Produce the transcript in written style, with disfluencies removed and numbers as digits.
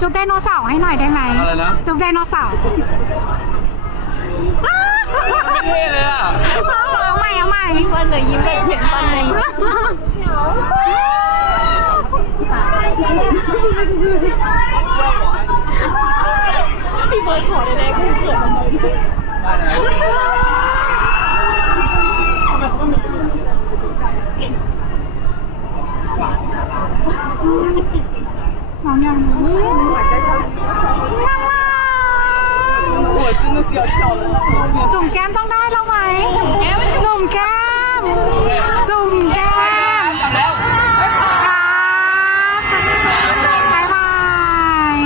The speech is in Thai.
จุ๊บไดโนเสาร์ให้หน่อยได้ไหมอะไรนะจุ๊บไดโนเสาร์ไม่เท่เลยอ่ะเอาใหม่ยิ้มเลยยิ้มเลยเห็นฟันเลยพี่เบิร์ดขอได้แล้วกูเกิดมาน้องยังจุ่มแก้มต้องได้แล้วไหมจุ่มแก้มจุ่มแก้มครับบ๊ายบาย